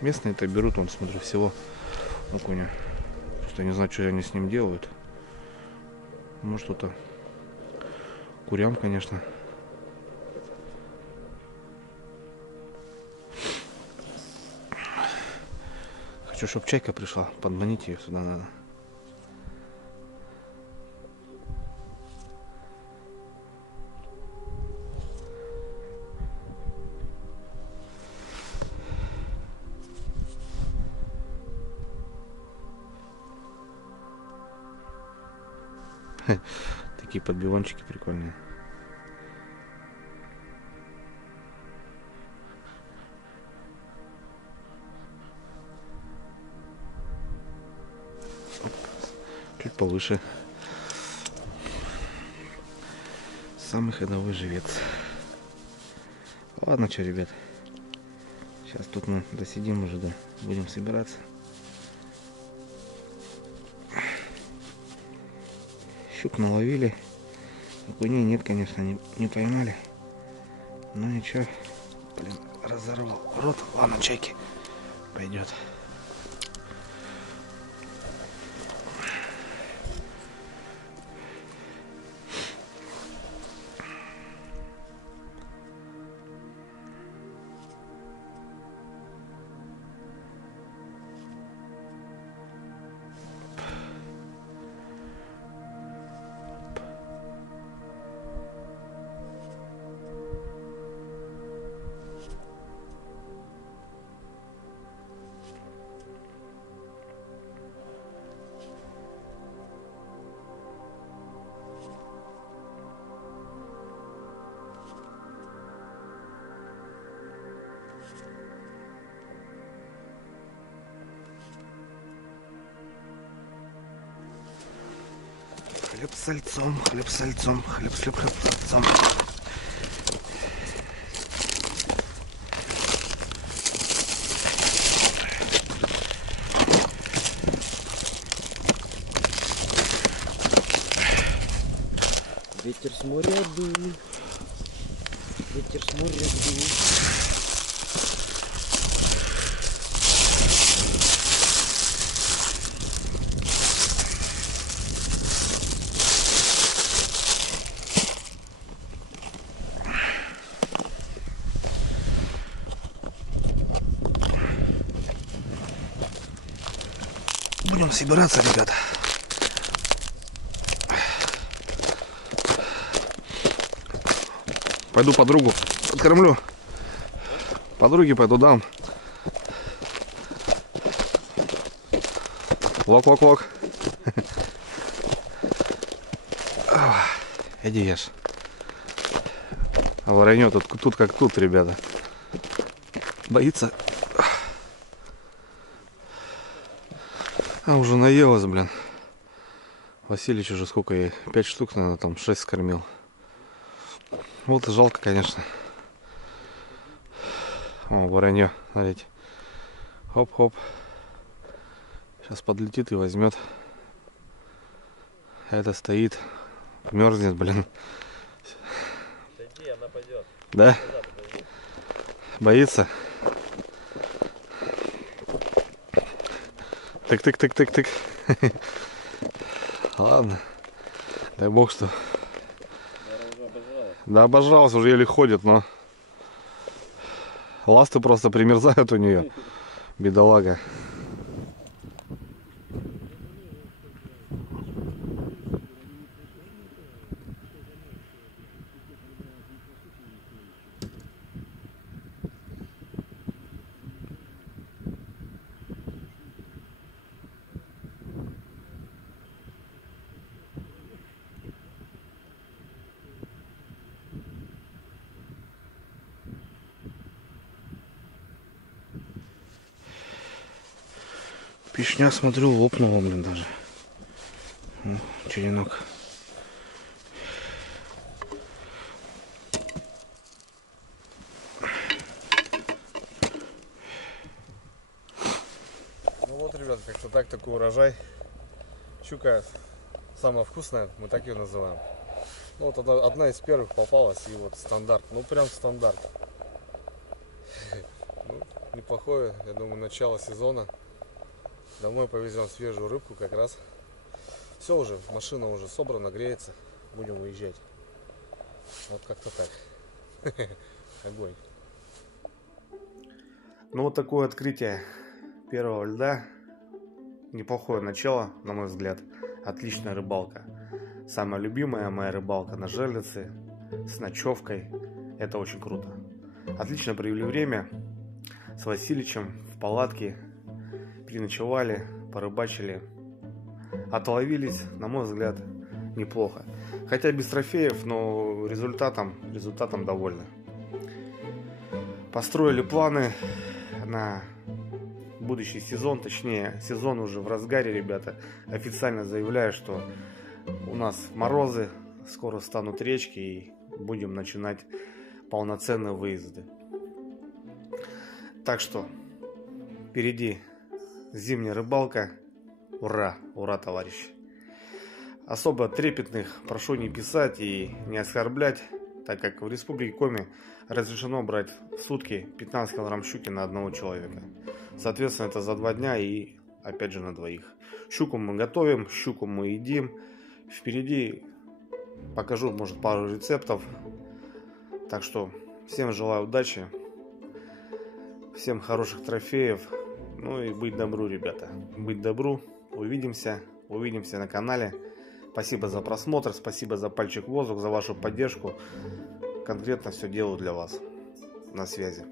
Местные-то берут, он, смотрю, всего окуня. Просто не знаю, что они с ним делают. Может, что-то курям, конечно. Хочу, чтобы чайка пришла. Подманить ее сюда надо. Такие подбивончики прикольные. Оп. Чуть повыше. Самый ходовой живец. Ладно, что, ребят. Сейчас тут мы досидим уже, да. Будем собираться. Щук наловили. Окуней нет, конечно, не поймали. Но ничего. Блин, разорвал рот. Ладно, чайки. Пойдет. Хлеб с сальцом, хлеб с сальцом, хлеб с сальцом. Ветер с моря дул. Ветер с моря дул. Будем собираться, ребята. Пойду подругу откормлю. Подруге пойду дам. Лок. Иди ешь. А воронье тут как тут, ребята. Боится. А уже наелась, блин. Василич уже сколько ей? 5 штук, наверное, там 6 скормил. Вот и жалко, конечно. О, воронье, смотрите. Хоп-хоп. Сейчас подлетит и возьмет. Это стоит, мерзнет, блин. Подожди, она пойдет. Да? Боится? Тык-тык-тык-тык-тык. Ладно. Дай бог, что... Да, обожрался, уже еле ходит, но... Ласты просто примерзают у нее. Бедолага. Пишня, смотрю, лопнула, блин, даже. О, черенок. Ну вот, ребята, как-то так, такой урожай. Щука самая вкусная, мы так ее называем. Ну вот одна из первых попалась, и вот стандарт, ну прям стандарт. Ну, неплохое, я думаю, начало сезона. Домой повезем свежую рыбку как раз. Все уже, машина уже собрана, греется. Будем уезжать. Вот как-то так. Огонь. Ну вот такое открытие первого льда. Неплохое начало, на мой взгляд. Отличная рыбалка. Самая любимая моя рыбалка на жерлице с ночевкой. Это очень круто. Отлично провели время с Василичем в палатке. Переночевали, порыбачили. Отловились, на мой взгляд, неплохо. Хотя без трофеев, но результатом довольны. Построили планы на будущий сезон, точнее, сезон уже в разгаре, ребята. Официально заявляю, что у нас морозы, скоро станут речки и будем начинать полноценные выезды. Так что впереди зимняя рыбалка. Ура! Ура, товарищи! Особо трепетных прошу не писать и не оскорблять, так как в Республике Коми разрешено брать в сутки 15 килограмм щуки на одного человека. Соответственно, это за 2 дня и опять же на двоих. Щуку мы готовим, щуку мы едим. Впереди покажу, может, пару рецептов. Так что всем желаю удачи, всем хороших трофеев. Ну и быть добру, ребята. Быть добру. Увидимся на канале. Спасибо за просмотр, спасибо за пальчик в воздух, за вашу поддержку. Конкретно все делаю для вас. На связи.